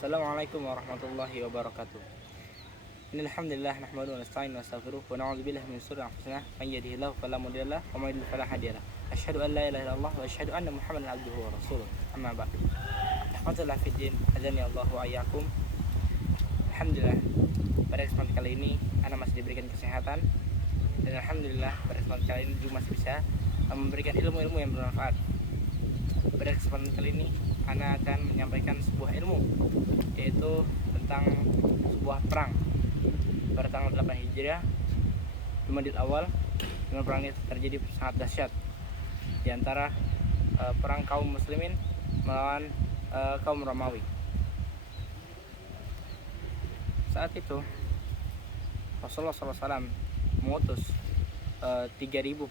Assalamualaikum warahmatullahi wabarakatuh. Innalhamdulillah nahmaduhu wa nasta'inu wa nastaghfiruh wa na'udzu billahi min shururi anfusina may yahdihillahu fala mudilla lahu wa may yudlil fala hadiya lahu. Asyhadu an la ilaha illallah wa asyhadu anna Muhammadan abduhu wa rasuluh. Amma ba'd. Rahmatullah fid din, azani Allah wa iyyakum. Alhamdulillah, pada kesempatan kali ini ana masih diberikan kesehatan dan alhamdulillah pada kesempatan kali ini juga masih bisa memberikan ilmu-ilmu yang bermanfaat. Pada kesempatan kali ini ana akan menyampaikan sebuah ilmu, yaitu tentang sebuah perang pada tanggal 8 Hijriah Jumadil Awal. Dengan perang itu terjadi sangat dahsyat di antara perang kaum muslimin melawan kaum Romawi. Saat itu Rasulullah SAW mengutus 3.000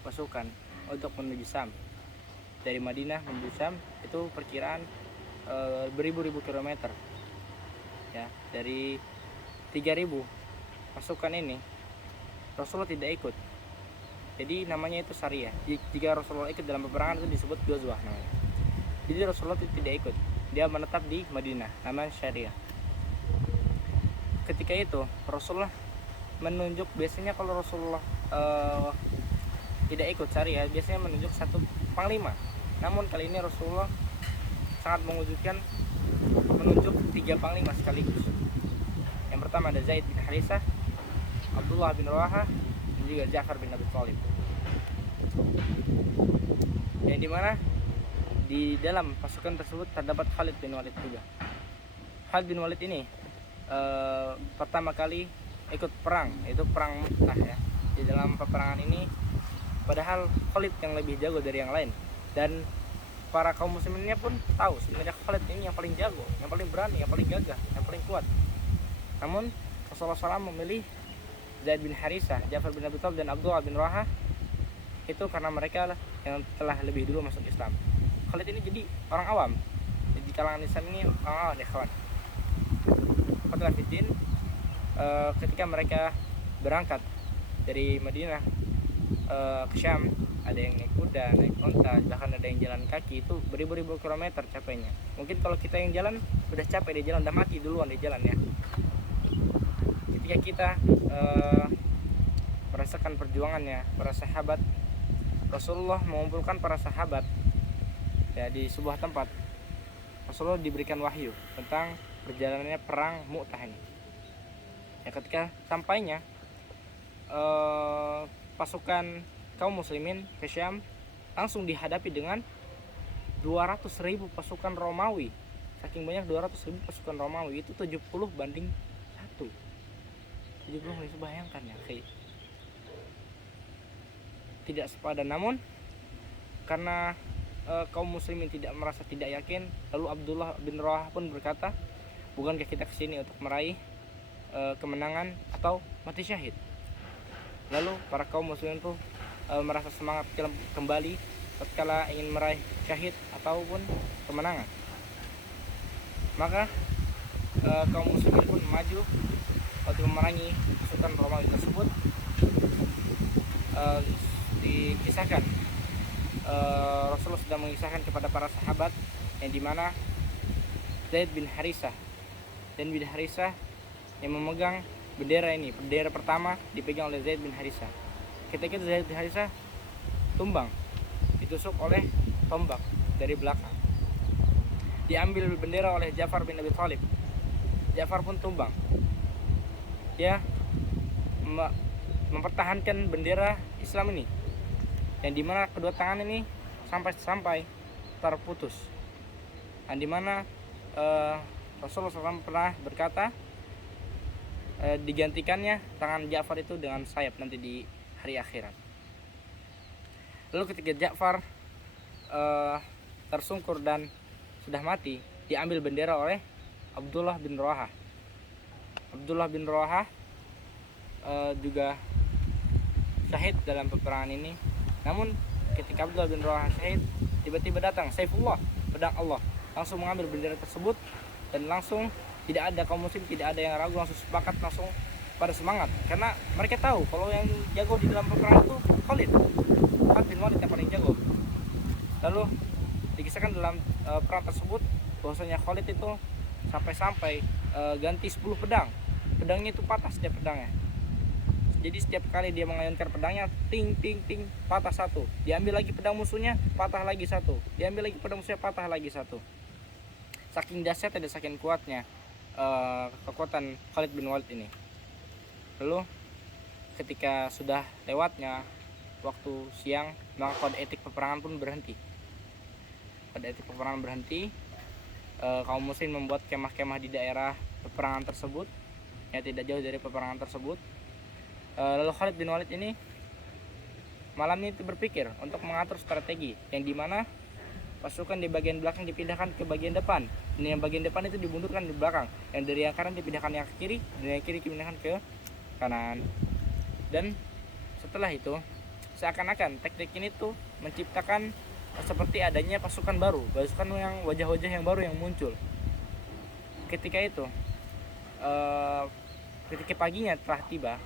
pasukan untuk menuju Syam. Dari Madinah menuju Syam itu perkiraan beribu-ribu kilometer. Ya, dari 3.000 pasukan ini Rasulullah tidak ikut. Jadi namanya itu Sariyah. Jika Rasulullah ikut dalam peperangan itu disebut Ghazwah namanya. Jadi Rasulullah tidak ikut. Dia menetap di Madinah, namanya Sariyah. Ketika itu Rasulullah menunjuk, biasanya kalau Rasulullah tidak ikut Sariyah biasanya menunjuk satu panglima. Namun kali ini Rasulullah sangat mengwujudkan menunjuk 3 panglima sekaligus. Yang pertama ada Zaid bin Harisah, Abdullah bin Rawaha, dan juga Ja'far bin Abi Thalib. Yang dimana di dalam pasukan tersebut terdapat Khalid bin Walid juga. Khalid bin Walid ini pertama kali ikut perang, yaitu perang Mu'tah ya. Di dalam peperangan ini padahal Khalid yang lebih jago dari yang lain, dan para kaum musliminnya pun tahu sebenarnya Khalid ini yang paling jago, yang paling berani, yang paling gagah, yang paling kuat. Namun Rasulullah SAW memilih Zaid bin Harisah, Ja'far bin Abi Thalib, dan Abdullah bin Rawaha itu karena mereka yang telah lebih dulu masuk Islam. Khalid ini jadi orang awam. Di kalangan Islam ini orang awam ya kawan. Fatwa Fiddin, ketika mereka berangkat dari Madinah ke Syam, ada yang naik kuda, naik onta, bahkan ada yang jalan kaki, itu beribu-ribu kilometer capeknya. Mungkin kalau kita yang jalan udah capek di jalan, udah mati duluan di jalan ya. Ketika kita merasakan perjuangannya para sahabat, Rasulullah mengumpulkan para sahabat ya di sebuah tempat. Rasulullah diberikan wahyu tentang perjalanannya perang Mu'tah ini. Ya, ketika sampainya pasukan kaum muslimin ke Syam langsung dihadapi dengan 200.000 pasukan Romawi. Saking banyak 200.000 pasukan Romawi, itu 70 banding 1. 70, bisa bayangkan ya, kayak tidak sepadan. Namun karena kaum muslimin merasa tidak yakin, lalu Abdullah bin Rawaha pun berkata, bukankah kita kesini untuk meraih kemenangan atau mati syahid? Lalu para kaum muslimin itu merasa semangat kembali tatkala ingin meraih syahid ataupun kemenangan. Maka kaum muslimin pun maju untuk memerangi pasukan Romawi tersebut. Dikisahkan Rasulullah sudah mengisahkan kepada para sahabat yang dimana Zaid bin Harisah dan bin Harisah yang memegang bendera ini. Bendera pertama dipegang oleh Zaid bin Harisah. Ketika itu Zaid bin Harisah tumbang, ditusuk oleh tombak dari belakang. Diambil bendera oleh Ja'far bin Abi Thalib. Ja'far pun tumbang. Dia mempertahankan bendera Islam ini, yang dimana kedua tangan ini sampai terputus. Dan dimana Rasulullah SAW pernah berkata digantikannya tangan Ja'far itu dengan sayap nanti di hari akhirat. Lalu ketika Ja'far tersungkur dan sudah mati, diambil bendera oleh Abdullah bin Rawaha. Abdullah bin Rawaha juga syahid dalam peperangan ini. Namun ketika Abdullah bin Rawaha syahid, tiba-tiba datang Saifullah, pedang Allah, langsung mengambil bendera tersebut, dan langsung tidak ada kaum muslim, tidak ada yang ragu, langsung sepakat, langsung pada semangat, karena mereka tahu kalau yang jago di dalam peperangan itu Khalid bin Walid yang paling jago. Lalu dikisahkan dalam perang tersebut bahwasanya Khalid itu sampai-sampai ganti 10 pedang. Pedangnya itu patah setiap pedangnya. Jadi setiap kali dia mengayunkan pedangnya, ting ting ting, patah satu. Diambil lagi pedang musuhnya, patah lagi satu. Diambil lagi pedang musuhnya, patah lagi satu. Saking dahsyatnya dan saking kuatnya kekuatan Khalid bin Walid ini. Lalu ketika sudah lewatnya waktu siang, maka kode etik peperangan pun berhenti. Kode etik peperangan berhenti. Kaum muslim membuat kemah-kemah di daerah peperangan tersebut, yang tidak jauh dari peperangan tersebut. Lalu Khalid bin Walid ini malam itu berpikir untuk mengatur strategi yang dimana pasukan di bagian belakang dipindahkan ke bagian depan, dan yang bagian depan itu dimundurkan di belakang, yang dari yang kanan dipindahkan yang ke kiri, dan yang kiri dipindahkan ke kanan. Dan setelah itu seakan-akan teknik ini tuh menciptakan seperti adanya pasukan baru, pasukan yang wajah-wajah yang baru yang muncul. Ketika itu ketika paginya telah tiba,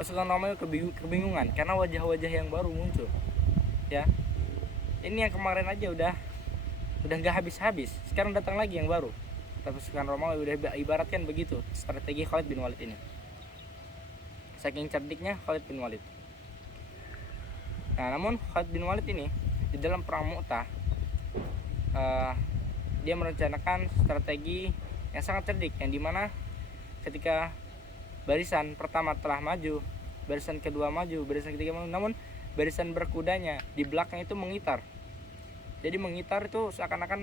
pasukan Romawi kebingungan karena wajah-wajah yang baru muncul. Ya, ini yang kemarin aja udah nggak habis-habis, sekarang datang lagi yang baru. Tapi pasukan Romawi udah ibaratkan begitu strategi Khalid bin Walid ini. Saking cerdiknya Khalid bin Walid. Nah, namun Khalid bin Walid ini di dalam perang Mu'tah dia merencanakan strategi yang sangat cerdik, yang dimana ketika barisan pertama telah maju, barisan kedua maju, barisan ketiga maju, namun barisan berkudanya di belakang itu mengitar. Jadi mengitar itu seakan-akan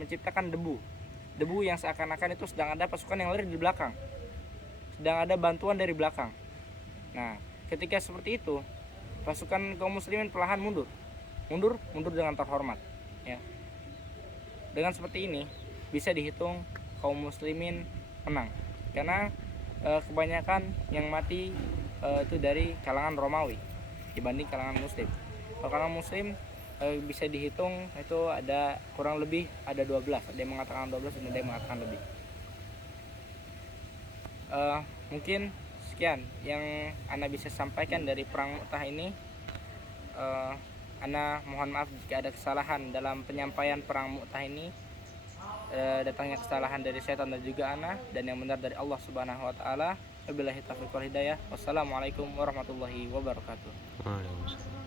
menciptakan debu yang seakan-akan itu sedang ada pasukan yang lari di belakang, sedang ada bantuan dari belakang. Nah, ketika seperti itu, pasukan kaum muslimin perlahan mundur dengan terhormat. Ya, dengan seperti ini bisa dihitung kaum muslimin menang, karena kebanyakan yang mati itu dari kalangan Romawi dibanding kalangan Muslim. Kalau kalangan Muslim bisa dihitung itu ada kurang lebih ada 12, ada yang mengatakan 12 dan ada yang mengatakan lebih. Mungkin sekian yang Ana bisa sampaikan dari perang Mu'tah ini. Ana mohon maaf jika ada kesalahan dalam penyampaian perang Mu'tah ini. Datangnya kesalahan dari setan dan juga Ana, dan yang benar dari Allah Subhanahu wa taala. Wabillahi taufiq wal hidayah. Wassalamualaikum warahmatullahi wabarakatuh. Waalaikumsalam.